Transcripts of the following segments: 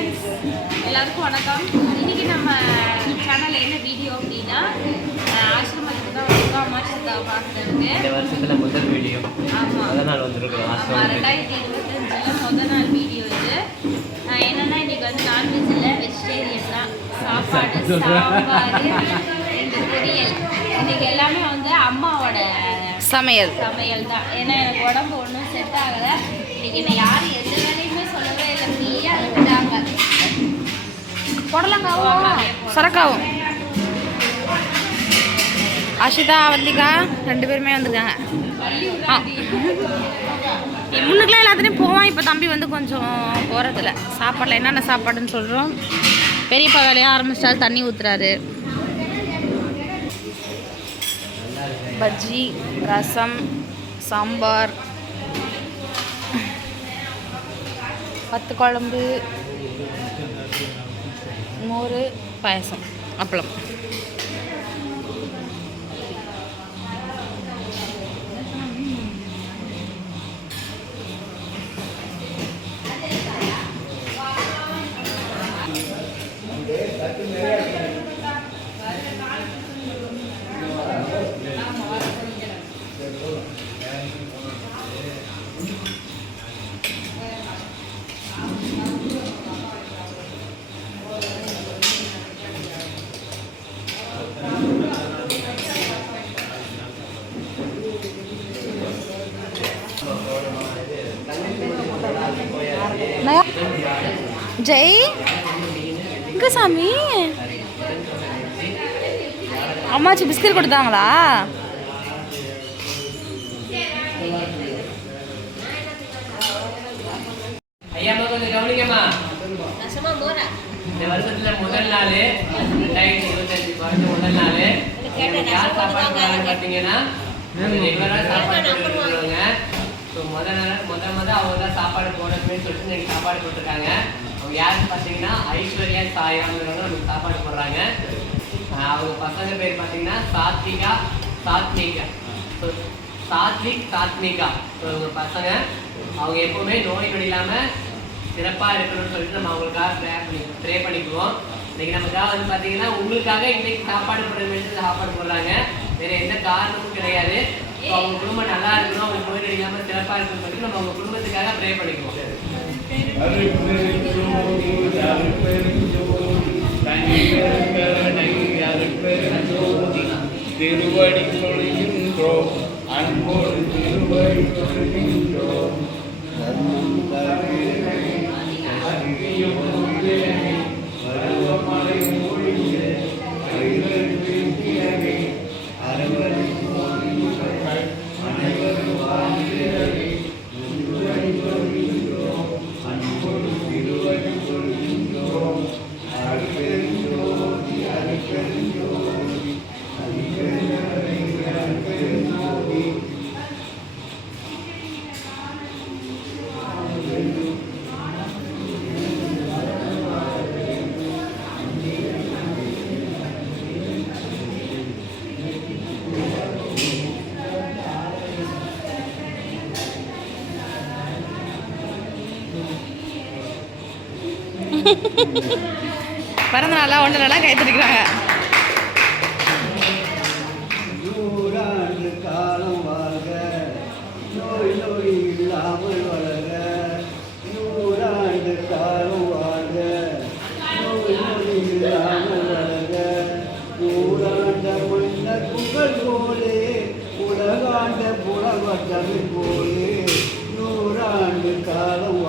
Friends எல்லாருக்கும் வணக்கம். இன்னைக்கு நம்ம சேனல்ல என்ன வீடியோ அப்படின்னா ஆசிரமத்துக்கு தான் வந்திருக்கோம். அம்மா சித்தாவை பார்க்கறதுக்கு. இந்த வருஷத்துல முதல் வீடியோ ஆமா. முத நாள் வந்திருக்கோம் ஆமா ஆசிரமத்துக்கு. ரெண்டாயிரத்தி இருபத்தஞ்சில் முதல் நாள் வீடியோ இது. என்னன்னா இன்னைக்கு வந்து நான்வெஜ் இல்லை வெஜிடேரியன் தான். சாப்பாடு சாம்பார் ரெண்டு பொரியல். இன்னைக்கு எல்லாமே வந்து அம்மாவோட சமையல். சமையல் தான். ஏன்னா எனக்கு உடம்பு ஒன்றும் செட் ஆகலை. இன்னைக்கு என்ன யாரும் எந்த வேலையுமே புடலங்காவும் சுரக்காவும் அஷிதா அவந்திகா ரெண்டு பேருமே வந்திருக்காங்க. முன்னுக்குலாம் எல்லாத்துலேயும் போவோம். இப்போ தம்பி வந்து கொஞ்சம் போகிறதில்ல சாப்பாடில் என்னென்ன சாப்பாடுன்னு சொல்கிறோம் பெரியப்பா வேலையாக ஆரம்பிச்சிட்டாரு தண்ணி ஊற்றுறாரு பஜ்ஜி ரசம் சாம்பார். பத்து குழம்பு. மோர் பாயசம் அப்பளம். நயா- ஜெய். எங்க சாமி? அம்மாச்சி பிஸ்கட் கொடுத்தாங்களா? இந்த வருஷத்துல முதல் நாள் ரெண்டாயிரத்தி இருபத்தஞ்சு பிறந்த முதல் நாள். எனக்கு யார் சாப்பாடு போடுறாங்க பார்த்தீங்கன்னா ரெகுலராக சாப்பாடு போட்டுருக்காங்க ஸோ முதல் நாள் முத முத அவங்க தான் சாப்பாடு போடணும்னு சொல்லிட்டு எனக்கு சாப்பாடு போட்டிருக்காங்க. அவங்க யாருன்னு பார்த்தீங்கன்னா ஐஸ்வர்யா சாயாங்கிறவங்க நமக்கு சாப்பாடு போடுறாங்க. அவங்க பசங்க பேர் பார்த்தீங்கன்னா சாத்விகா சாத்மிகா. ஸோ சாத்விக் சாத்மிகா. ஸோ இவங்க பசங்க அவங்க எப்போவுமே நோய் நொடி இல்லாமல் சிறப்பாக இருக்கணும்னு சொல்லிட்டு நம்ம அவங்களுக்காக ப்ரே பண்ணி ப்ரே பண்ணிக்குவோம். இன்னைக்கு நமக்காக வந்து பார்த்தீங்கன்னா உங்களுக்காக இன்னைக்கு சாப்பாடு போடுறது சாப்பாடு போடுறாங்க. வேறு எந்த காரணமும் கிடையாது. ஸோ அவங்க குடும்பம் நல்லா இருக்கணும் அவங்க நோய் நொடி இல்லாமல் சிறப்பாக இருக்கணும்னு சொல்லிட்டு நம்ம அவங்க குடும்பத்துக்காக ப்ரே பண்ணிக்குவோம். திருவடி தொழுகின்றோம் அன்போடு திருவடி தொழுகின்றோம் வளர நூறாண்ட மன்னர் புகழ் போலே உலகாண்ட புலவர் போலே நூறாண்டு காலம் வாழ்க. நோய்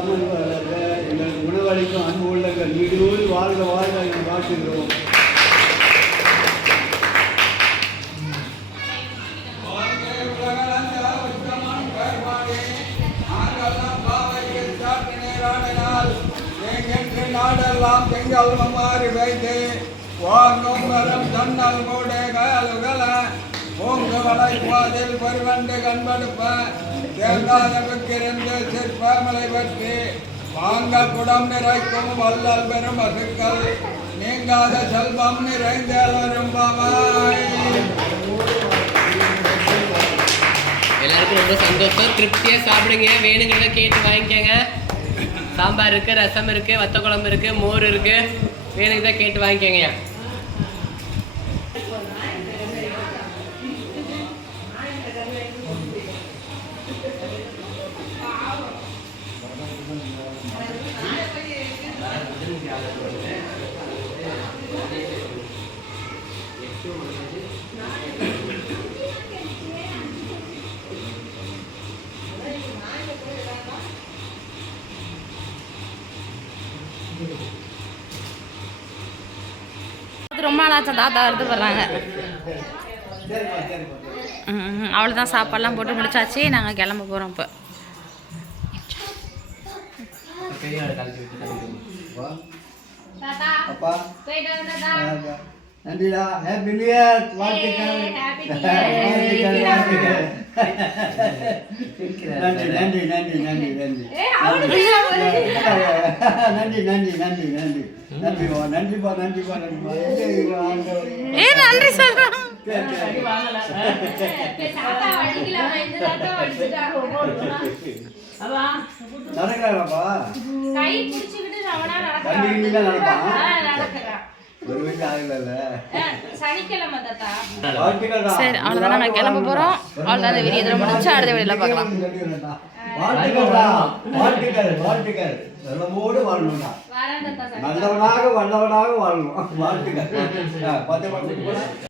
அம்மன் வளர எங்கள் உணவளிக்கும் அன்பு உள்ளங்கள் நீடோடு வாழ்க வாழ்க என வாழ்த்துகிறோம் நாடெல்லாம் செங்கல் மாறி வைத்து வாங்கும் வரம் தன்னல் மூட கயலுகள பூங்கு வளை பாதில் பருவண்டு கண்படுப்ப தேங்காத சிற்பமலை பற்றி வாங்க குடம் நிறைக்கும் வல்லல் பெரும் பசுக்கள் நீங்காத செல்வம் நிறைந்தேலரும் பாவாய் எல்லாருக்கும் ரொம்ப சந்தோஷம். திருப்தியாக சாப்பிடுங்க. வேணுங்கிறத கேட்டு வாங்கிக்கோங்க. சாம்பார் இருக்குது ரசம் இருக்குது வத்த குழம்பு இருக்கு மோர் இருக்குது வேணுங்கிறத தான் கேட்டு வாங்கிக்கோங்க. ரொம்ப நாளாச்சும் தாத்தா வருது போடுறாங்க. அவ்வளோதான் சாப்பாடுலாம் போட்டு முடிச்சாச்சு நாங்கள் கிளம்ப போகிறோம் இப்போ நன்றிடா ஹாப்பி நியூ இயர் வாழ்த்துக்கள் நன்றி நன்றி நன்றி நன்றி நன்றி நன்றி நன்றி நன்றி நன்றி நன்றிப்பா நன்றிப்பா நன்றிப்பா நன்றிப்பா நன்றி நடக்கிறானாப்பா கை பிடிச்சுக்கிட்டு அவனா நடக்கிறான். சரி, அவ்வளவுதான் நாங்க கிளம்ப போறோம். அவ்வளவுதான் இந்த வீடியோ இதோட முடிச்சு அடுத்த வீடியோல பார்க்கலாம். நல்லவனாக வல்லவனாக வாழணும் வாழ்த்துக்கள். ஆ, பத்து பத்து